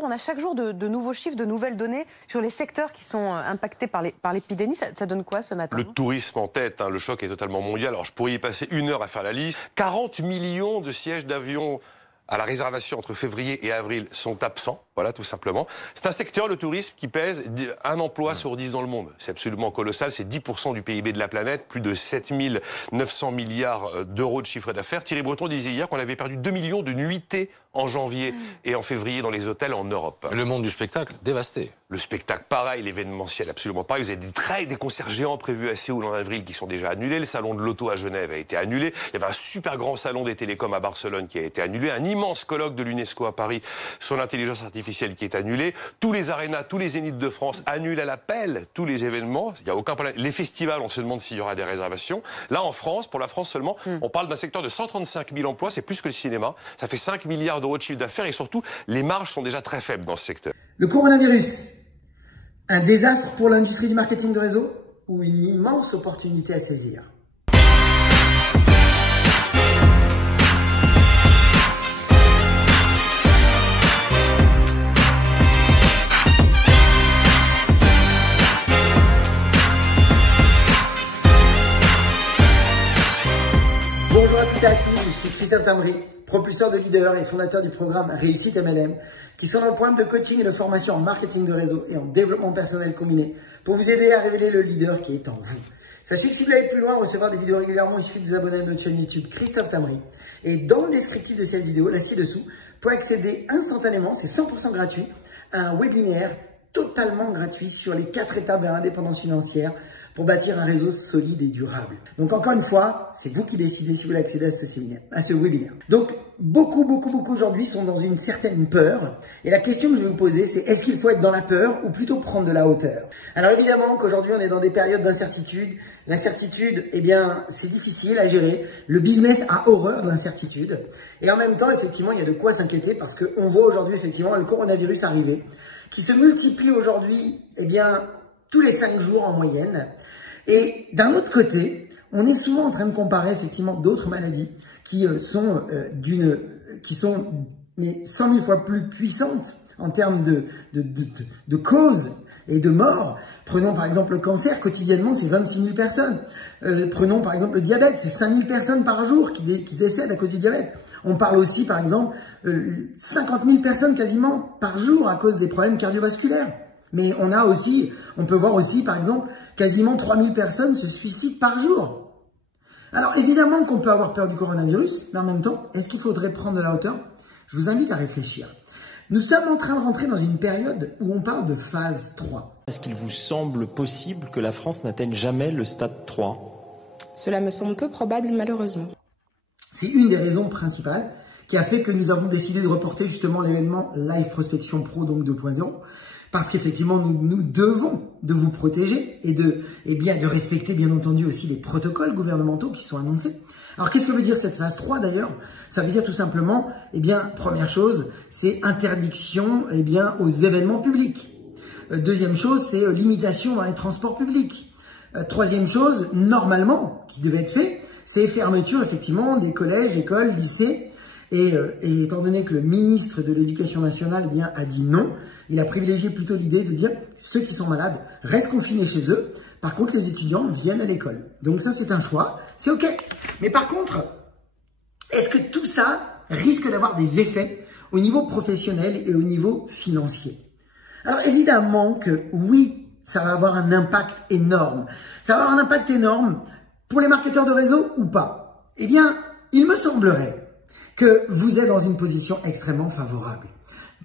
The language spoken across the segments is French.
On a chaque jour de nouveaux chiffres, de nouvelles données sur les secteurs qui sont impactés par l'épidémie. Ça donne quoi ce matin? Le tourisme en tête, le choc est totalement mondial. Alors je pourrais y passer 1 heure à faire la liste. 40 millions de sièges d'avion à la réservation entre février et avril sont absents. Voilà, tout simplement. C'est un secteur, le tourisme, qui pèse un emploi sur 10 dans le monde. C'est absolument colossal. C'est 10% du PIB de la planète, plus de 7 900 milliards d'euros de chiffre d'affaires. Thierry Breton disait hier qu'on avait perdu 2 millions de nuitées en janvier et en février dans les hôtels en Europe. Le monde du spectacle, dévasté. Le spectacle, pareil. L'événementiel, absolument pareil. Vous avez des concerts géants prévus à Séoul en avril qui sont déjà annulés. Le salon de l'auto à Genève a été annulé. Il y avait un super grand salon des télécoms à Barcelone qui a été annulé. Un immense colloque de l'UNESCO à Paris sur l'intelligence artificielle qui est annulé. Tous les arénas, tous les zéniths de France annulent à l'appel tous les événements. Il n'y a aucun problème. Les festivals, on se demande s'il y aura des réservations. Là, en France, pour la France seulement, on parle d'un secteur de 135 000 emplois. C'est plus que le cinéma. Ça fait 5 milliards d'euros de chiffre d'affaires et surtout, les marges sont déjà très faibles dans ce secteur. Le coronavirus, un désastre pour l'industrie du marketing de réseau ou une immense opportunité à saisir? Bonjour à toutes et à tous, je suis Christophe Tamry, propulseur de leaders et fondateur du programme Réussite MLM, qui sont dans le programme de coaching et de formation en marketing de réseau et en développement personnel combiné pour vous aider à révéler le leader qui est en vous. Sachez que si vous voulez aller plus loin, recevoir des vidéos régulièrement, il suffit de vous abonner à notre chaîne YouTube Christophe Tamry. Et dans le descriptif de cette vidéo, là ci-dessous, pour accéder instantanément, c'est 100% gratuit, à un webinaire totalement gratuit sur les 4 étapes vers l'indépendance financière pour bâtir un réseau solide et durable. Donc encore une fois, c'est vous qui décidez si vous voulez accéder à ce séminaire, à ce webinaire. Donc beaucoup aujourd'hui sont dans une certaine peur. Et la question que je vais vous poser, c'est est-ce qu'il faut être dans la peur ou plutôt prendre de la hauteur? Alors évidemment qu'aujourd'hui on est dans des périodes d'incertitude. L'incertitude, eh bien, c'est difficile à gérer. Le business a horreur de l'incertitude. Et en même temps, effectivement, il y a de quoi s'inquiéter parce qu'on voit aujourd'hui effectivement le coronavirus arriver, qui se multiplie aujourd'hui, eh bien, tous les 5 jours en moyenne. Et d'un autre côté, on est souvent en train de comparer effectivement d'autres maladies qui sont mais 100 000 fois plus puissantes en termes de causes et de morts. Prenons par exemple le cancer, quotidiennement c'est 26 000 personnes. Prenons par exemple le diabète, c'est 5 000 personnes par jour qui décèdent à cause du diabète. On parle aussi par exemple 50 000 personnes quasiment par jour à cause des problèmes cardiovasculaires. Mais on peut voir aussi, par exemple, quasiment 3000 personnes se suicident par jour. Alors, évidemment qu'on peut avoir peur du coronavirus, mais en même temps, est-ce qu'il faudrait prendre de la hauteur? Je vous invite à réfléchir. Nous sommes en train de rentrer dans une période où on parle de phase 3. Est-ce qu'il vous semble possible que la France n'atteigne jamais le stade 3? Cela me semble peu probable, malheureusement. C'est une des raisons principales qui a fait que nous avons décidé de reporter justement l'événement Live Prospection Pro, donc 2.0. Parce qu'effectivement, nous devons de vous protéger et de respecter bien entendu aussi les protocoles gouvernementaux qui sont annoncés. Alors, qu'est-ce que veut dire cette phase 3 d'ailleurs? Ça veut dire tout simplement, première chose, c'est interdiction, aux événements publics. Deuxième chose, c'est limitation dans les transports publics. Troisième chose, normalement, qui devait être fait, c'est fermeture effectivement des collèges, écoles, lycées. Et étant donné que le ministre de l'Éducation nationale a dit non, il a privilégié plutôt l'idée de dire ceux qui sont malades restent confinés chez eux. Par contre, les étudiants viennent à l'école. Donc ça, c'est un choix, c'est OK. Mais par contre, est-ce que tout ça risque d'avoir des effets au niveau professionnel et au niveau financier? Alors évidemment que oui, ça va avoir un impact énorme. Ça va avoir un impact énorme pour les marketeurs de réseau ou pas? Eh bien, il me semblerait que vous êtes dans une position extrêmement favorable.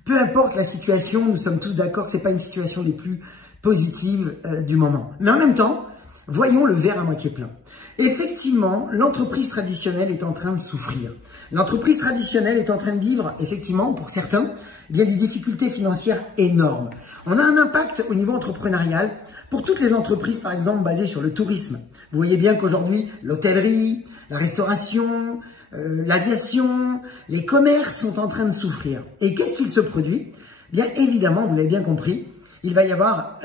Peu importe la situation, nous sommes tous d'accord que ce n'est pas une situation des plus positives du moment. Mais en même temps, voyons le verre à moitié plein. Effectivement, l'entreprise traditionnelle est en train de souffrir. L'entreprise traditionnelle est en train de vivre, effectivement, pour certains, des difficultés financières énormes. On a un impact au niveau entrepreneurial pour toutes les entreprises, par exemple, basées sur le tourisme. Vous voyez bien qu'aujourd'hui, l'hôtellerie, la restauration, l'aviation, les commerces sont en train de souffrir. Et qu'est-ce qu'il se produit? Bien évidemment, vous l'avez bien compris, il va y avoir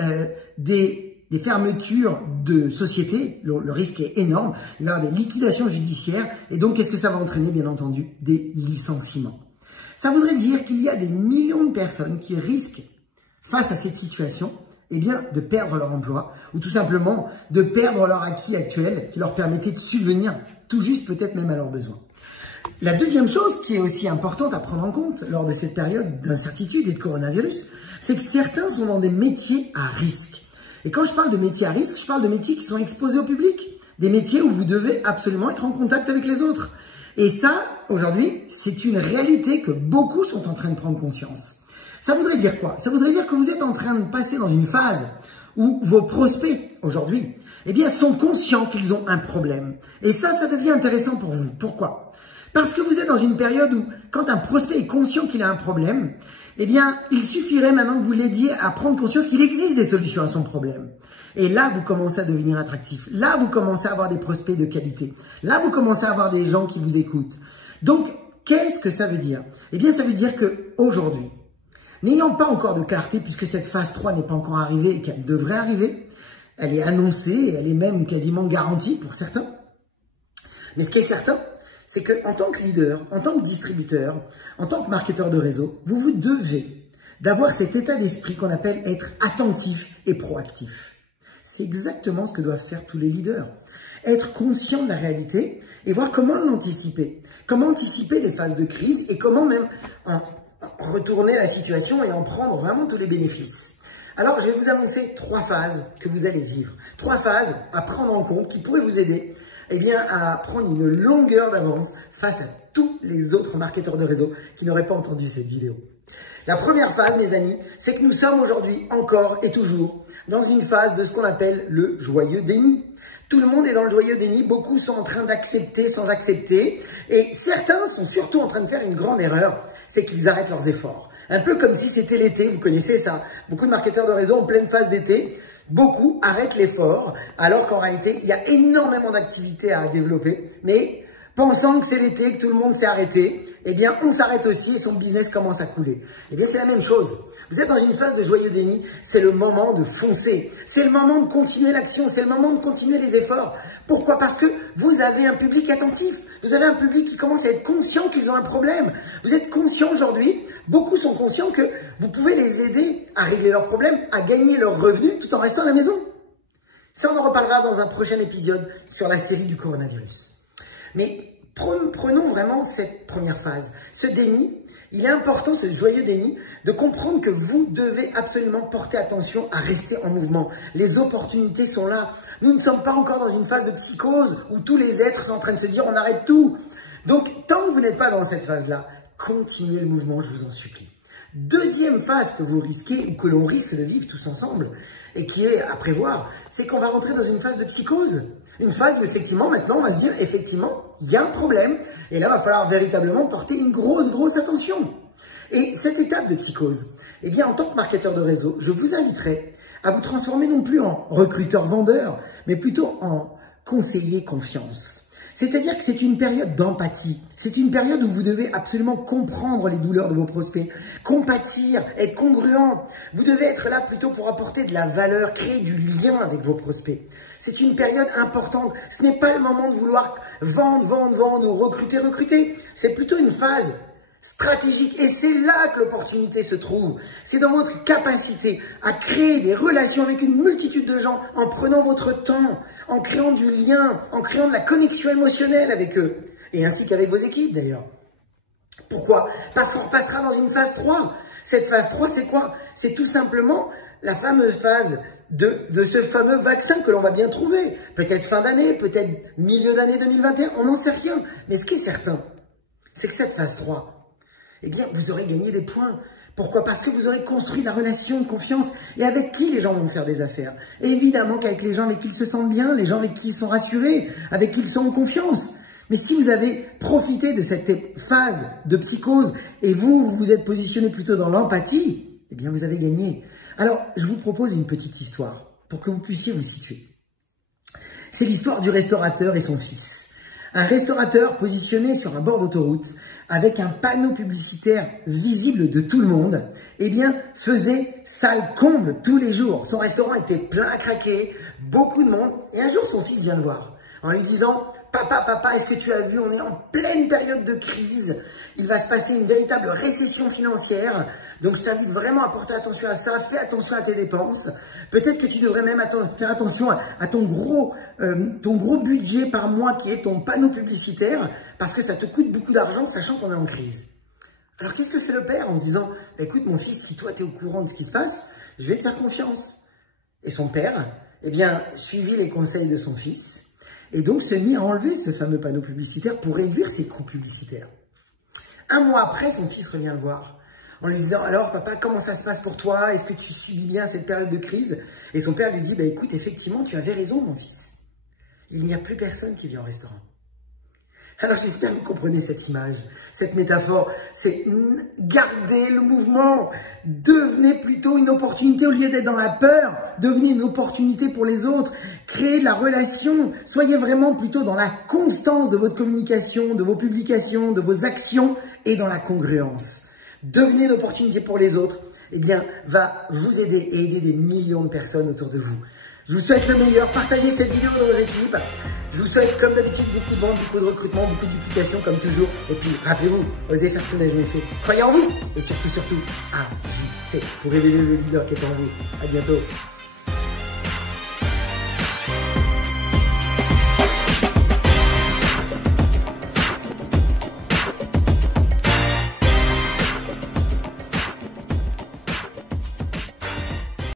des fermetures de sociétés, le risque est énorme, il va y avoir des liquidations judiciaires et donc qu'est-ce que ça va entraîner? Bien entendu, des licenciements. Ça voudrait dire qu'il y a des millions de personnes qui risquent, face à cette situation, eh bien, de perdre leur emploi ou tout simplement de perdre leur acquis actuel qui leur permettait de subvenir tout juste peut-être même à leurs besoins. La deuxième chose qui est aussi importante à prendre en compte lors de cette période d'incertitude et de coronavirus, c'est que certains sont dans des métiers à risque. Et quand je parle de métiers à risque, je parle de métiers qui sont exposés au public. Des métiers où vous devez absolument être en contact avec les autres. Et ça, aujourd'hui, c'est une réalité que beaucoup sont en train de prendre conscience. Ça voudrait dire quoi? Ça voudrait dire que vous êtes en train de passer dans une phase où vos prospects, aujourd'hui, eh bien, sont conscients qu'ils ont un problème. Et ça devient intéressant pour vous. Pourquoi? Parce que vous êtes dans une période où, quand un prospect est conscient qu'il a un problème, eh bien, il suffirait maintenant que vous l'aidiez à prendre conscience qu'il existe des solutions à son problème. Et là, vous commencez à devenir attractif. Là, vous commencez à avoir des prospects de qualité. Là, vous commencez à avoir des gens qui vous écoutent. Donc, qu'est-ce que ça veut dire? Eh bien, ça veut dire qu'aujourd'hui, n'ayant pas encore de clarté, puisque cette phase 3 n'est pas encore arrivée et qu'elle devrait arriver, elle est annoncée, elle est même quasiment garantie pour certains. Mais ce qui est certain, c'est qu'en tant que leader, en tant que distributeur, en tant que marketeur de réseau, vous vous devez d'avoir cet état d'esprit qu'on appelle être attentif et proactif. C'est exactement ce que doivent faire tous les leaders. Être conscient de la réalité et voir comment l'anticiper. Comment anticiper les phases de crise et comment même retourner la situation et en prendre vraiment tous les bénéfices. Alors, je vais vous annoncer 3 phases que vous allez vivre. 3 phases à prendre en compte qui pourraient vous aider à prendre une longueur d'avance face à tous les autres marketeurs de réseau qui n'auraient pas entendu cette vidéo. La première phase, mes amis, c'est que nous sommes aujourd'hui encore et toujours dans une phase de ce qu'on appelle le joyeux déni. Tout le monde est dans le joyeux déni, beaucoup sont en train d'accepter sans accepter et certains sont surtout en train de faire une grande erreur, c'est qu'ils arrêtent leurs efforts. Un peu comme si c'était l'été, vous connaissez ça. Beaucoup de marketeurs de réseau en pleine phase d'été, beaucoup arrêtent l'effort alors qu'en réalité, il y a énormément d'activités à développer, mais pensant que c'est l'été, que tout le monde s'est arrêté, eh bien, on s'arrête aussi et son business commence à couler. Eh bien, c'est la même chose. Vous êtes dans une phase de joyeux déni, c'est le moment de foncer. C'est le moment de continuer l'action, c'est le moment de continuer les efforts. Pourquoi? Parce que vous avez un public attentif. Vous avez un public qui commence à être conscient qu'ils ont un problème. Vous êtes conscient aujourd'hui, beaucoup sont conscients que vous pouvez les aider à régler leurs problèmes, à gagner leurs revenus tout en restant à la maison. Ça, on en reparlera dans un prochain épisode sur la série du coronavirus. Mais prenons vraiment cette première phase. Ce déni, il est important, ce joyeux déni, de comprendre que vous devez absolument porter attention à rester en mouvement. Les opportunités sont là. Nous ne sommes pas encore dans une phase de psychose où tous les êtres sont en train de se dire on arrête tout. Donc, tant que vous n'êtes pas dans cette phase-là, continuez le mouvement, je vous en supplie. Deuxième phase que vous risquez ou que l'on risque de vivre tous ensemble et qui est à prévoir, c'est qu'on va rentrer dans une phase de psychose. Une phase où effectivement, maintenant, on va se dire, effectivement, il y a un problème. Et là, il va falloir véritablement porter une grosse attention. Et cette étape de psychose, eh bien, en tant que marketeur de réseau, je vous inviterai à vous transformer non plus en recruteur-vendeur, mais plutôt en conseiller confiance. C'est-à-dire que c'est une période d'empathie. C'est une période où vous devez absolument comprendre les douleurs de vos prospects, compatir, être congruent. Vous devez être là plutôt pour apporter de la valeur, créer du lien avec vos prospects. C'est une période importante. Ce n'est pas le moment de vouloir vendre ou recruter. C'est plutôt une phase stratégique. Et c'est là que l'opportunité se trouve. C'est dans votre capacité à créer des relations avec une multitude de gens en prenant votre temps, en créant du lien, en créant de la connexion émotionnelle avec eux. Et ainsi qu'avec vos équipes d'ailleurs. Pourquoi? Parce qu'on repassera dans une phase 3. Cette phase 3, c'est quoi? C'est tout simplement la fameuse phase de ce fameux vaccin que l'on va bien trouver. Peut-être fin d'année, peut-être milieu d'année 2021, on n'en sait rien. Mais ce qui est certain, c'est que cette phase 3, eh bien, vous aurez gagné des points. Pourquoi? Parce que vous aurez construit la relation de confiance. Et avec qui les gens vont faire des affaires? Et évidemment qu'avec les gens avec qui ils se sentent bien, les gens avec qui ils sont rassurés, avec qui ils sont en confiance. Mais si vous avez profité de cette phase de psychose et vous vous êtes positionné plutôt dans l'empathie, eh bien, vous avez gagné. Alors, je vous propose une petite histoire pour que vous puissiez vous situer. C'est l'histoire du restaurateur et son fils. Un restaurateur positionné sur un bord d'autoroute avec un panneau publicitaire visible de tout le monde, eh bien, faisait salle comble tous les jours. Son restaurant était plein à craquer, beaucoup de monde. Et un jour, son fils vient le voir en lui disant « Papa, est-ce que tu as vu, on est en pleine période de crise. il va se passer une véritable récession financière. Donc, je t'invite vraiment à porter attention à ça. Fais attention à tes dépenses. Peut-être que tu devrais même faire attention à ton gros budget par mois qui est ton panneau publicitaire parce que ça te coûte beaucoup d'argent sachant qu'on est en crise. Alors, qu'est-ce que fait le père en se disant, écoute mon fils, si toi tu es au courant de ce qui se passe, je vais te faire confiance. Et son père, eh bien, suivit les conseils de son fils et donc s'est mis à enlever ce fameux panneau publicitaire pour réduire ses coûts publicitaires. Un mois après, son fils revient le voir en lui disant « Alors papa, comment ça se passe pour toi? Est-ce que tu subis bien cette période de crise ?» Et son père lui dit « Écoute, effectivement, tu avais raison mon fils. Il n'y a plus personne qui vient au restaurant. » Alors j'espère que vous comprenez cette image, cette métaphore. C'est garder le mouvement. Devenez plutôt une opportunité au lieu d'être dans la peur. Devenez une opportunité pour les autres. Créez de la relation. Soyez vraiment plutôt dans la constance de votre communication, de vos publications, de vos actions et dans la congruence. Devenez une opportunité pour les autres. Eh bien, va vous aider et aider des millions de personnes autour de vous. Je vous souhaite le meilleur. Partagez cette vidéo dans vos équipes. Je vous souhaite, comme d'habitude, beaucoup de ventes, beaucoup de recrutement, beaucoup de duplication, comme toujours. Et puis, rappelez-vous, osez faire ce que vous n'avez jamais fait. Croyez en vous. Et surtout, agissez pour révéler le leader qui est en vous. À bientôt.